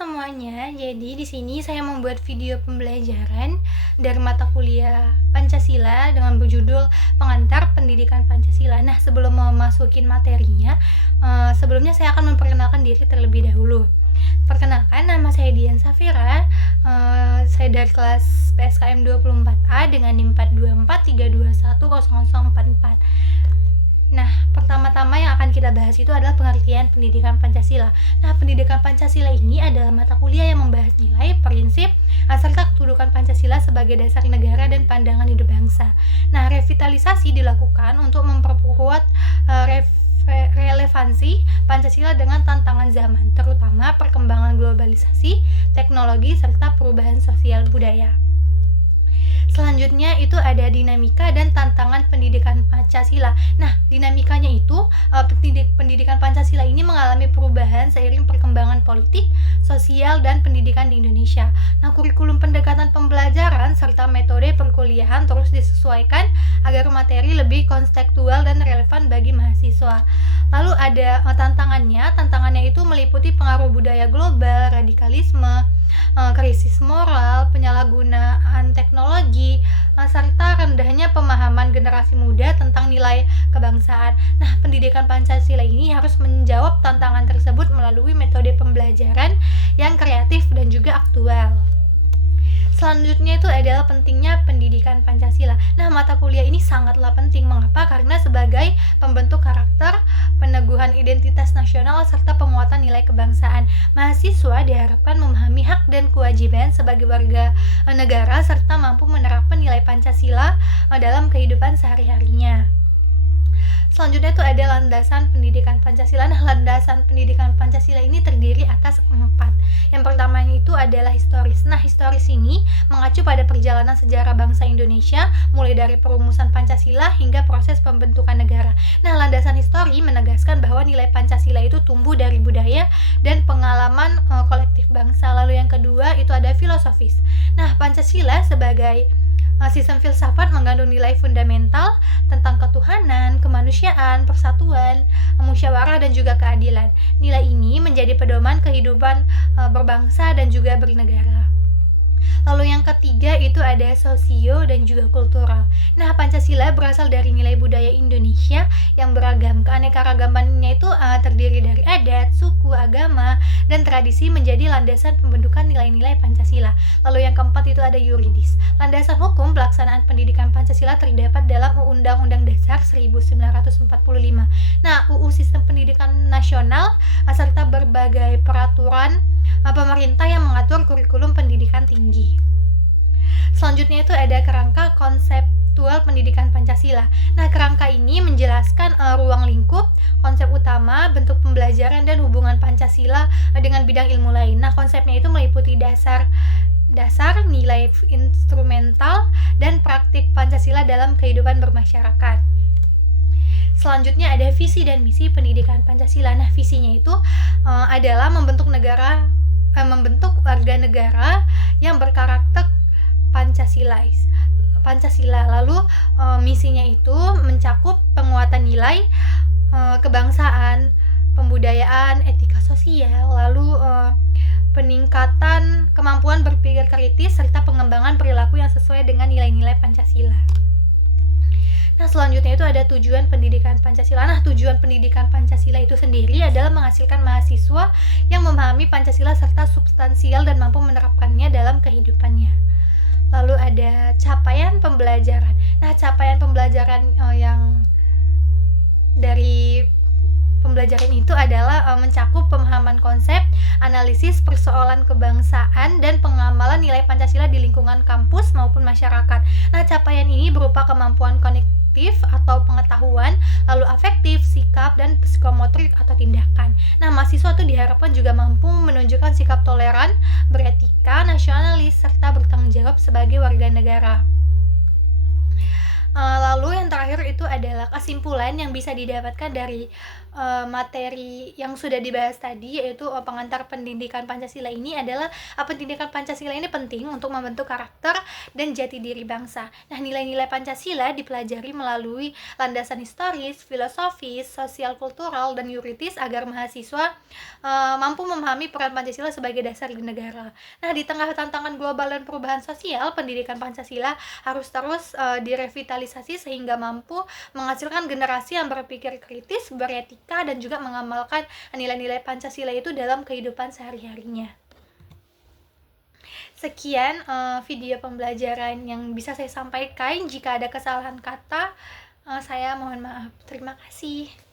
semuanya, jadi di sini saya membuat video pembelajaran dari mata kuliah Pancasila dengan berjudul Pengantar Pendidikan Pancasila. Nah, sebelum memasukin materinya, sebelumnya saya akan memperkenalkan diri terlebih dahulu. Perkenalkan, nama saya Dian Safira, saya dari kelas PSKM 24A dengan NIM 42432100044. Nah, pertama-tama yang akan kita bahas itu adalah pengertian pendidikan Pancasila. Nah, pendidikan Pancasila ini adalah mata kuliah yang membahas nilai, prinsip, serta kedudukan Pancasila sebagai dasar negara dan pandangan hidup bangsa. Nah, revitalisasi dilakukan untuk memperkuat relevansi Pancasila dengan tantangan zaman, terutama perkembangan globalisasi, teknologi, serta perubahan sosial budaya. Selanjutnya itu ada dinamika dan tantangan pendidikan Pancasila. Nah, dinamikanya itu pendidikan Pancasila ini mengalami perubahan seiring perkembangan politik, sosial, dan pendidikan di Indonesia. Nah, kurikulum pendekatan pembelajaran serta metode perkuliahan terus disesuaikan agar materi lebih konstekstual dan relevan bagi mahasiswa. Lalu ada tantangannya itu meliputi pengaruh budaya global, radikalisme, krisis moral, penyalahgunaan teknologi, serta rendahnya pemahaman generasi muda tentang nilai kebangsaan. Nah, pendidikan Pancasila ini harus menjawab tantangan tersebut melalui metode pembelajaran yang kreatif dan juga aktual. Selanjutnya itu adalah pentingnya pendidikan Pancasila. Nah, mata kuliah ini sangatlah penting. Mengapa? Karena sebagai pembentuk karakter, peneguhan identitas nasional, serta penguatan nilai kebangsaan. Mahasiswa diharapkan memahami hak dan kewajiban sebagai warga negara, serta mampu menerapkan nilai Pancasila dalam kehidupan sehari-harinya. Selanjutnya itu ada landasan pendidikan Pancasila. Nah, landasan pendidikan Pancasila ini terdiri atas 4. Yang pertama itu adalah historis. Nah, historis ini mengacu pada perjalanan sejarah bangsa Indonesia mulai dari perumusan Pancasila hingga proses pembentukan negara. Nah, landasan histori menegaskan bahwa nilai Pancasila itu tumbuh dari budaya dan pengalaman kolektif bangsa. Lalu yang kedua itu ada filosofis. Nah, Pancasila sebagai sistem filsafat mengandung nilai fundamental tentang ketuhanan, kemanusiaan, persatuan, musyawarah, dan juga keadilan. Nilai ini menjadi pedoman kehidupan berbangsa dan juga bernegara. Lalu yang ketiga itu ada sosio dan juga kultural. Nah, Pancasila berasal dari nilai budaya Indonesia yang beragam. Keanekaragamannya itu terdiri dari adat, suku, agama, dan tradisi menjadi landasan pembentukan nilai-nilai Pancasila. Lalu yang keempat itu ada yuridis. Landasan hukum pelaksanaan pendidikan Pancasila terdapat dalam Undang-Undang Dasar 1945. Nah, UU Sistem Pendidikan Nasional serta berbagai peraturan pemerintah yang mengatur kurikulum pendidikan tinggi. Selanjutnya itu ada kerangka konseptual pendidikan Pancasila. Nah, kerangka ini menjelaskan ruang lingkup, konsep utama, bentuk pembelajaran, dan hubungan Pancasila dengan bidang ilmu lain. Nah, konsepnya itu meliputi dasar, nilai instrumental, dan praktik Pancasila dalam kehidupan bermasyarakat. Selanjutnya ada visi dan misi pendidikan Pancasila. Nah, visinya itu adalah membentuk warga negara yang berkarakter Pancasila. Lalu misinya itu mencakup penguatan nilai kebangsaan, pembudayaan, etika sosial, lalu peningkatan kemampuan berpikir kritis serta pengembangan perilaku yang sesuai dengan nilai-nilai Pancasila. Nah, selanjutnya itu ada tujuan pendidikan Pancasila. Nah, tujuan pendidikan Pancasila itu sendiri adalah menghasilkan mahasiswa yang memahami Pancasila serta substansial dan mampu menerapkannya dalam kehidupannya. Lalu ada capaian pembelajaran. Nah, capaian pembelajaran yang dari pembelajaran itu adalah mencakup pemahaman konsep, analisis persoalan kebangsaan, dan pengamalan nilai Pancasila di lingkungan kampus maupun masyarakat. Nah, capaian ini berupa kemampuan kognitif atau pengetahuan, lalu afektif, sikap, dan psikomotorik atau tindakan. Nah, mahasiswa itu diharapkan juga mampu menunjukkan sikap toleran, beretika, nasionalis, serta bertanggung jawab sebagai warga negara. Lalu yang terakhir itu adalah kesimpulan yang bisa didapatkan dari materi yang sudah dibahas tadi, yaitu pengantar pendidikan Pancasila ini adalah pendidikan Pancasila ini penting untuk membentuk karakter dan jati diri bangsa. Nah, nilai-nilai Pancasila dipelajari melalui landasan historis, filosofis, sosial kultural, dan yuridis agar mahasiswa mampu memahami peran Pancasila sebagai dasar negara. Nah, di tengah tantangan global dan perubahan sosial, pendidikan Pancasila harus terus direvitalisasi sehingga mampu menghasilkan generasi yang berpikir kritis, beretika, dan juga mengamalkan nilai-nilai Pancasila itu dalam kehidupan sehari-harinya. Sekian video pembelajaran yang bisa saya sampaikan. Jika ada kesalahan kata, saya mohon maaf. Terima kasih.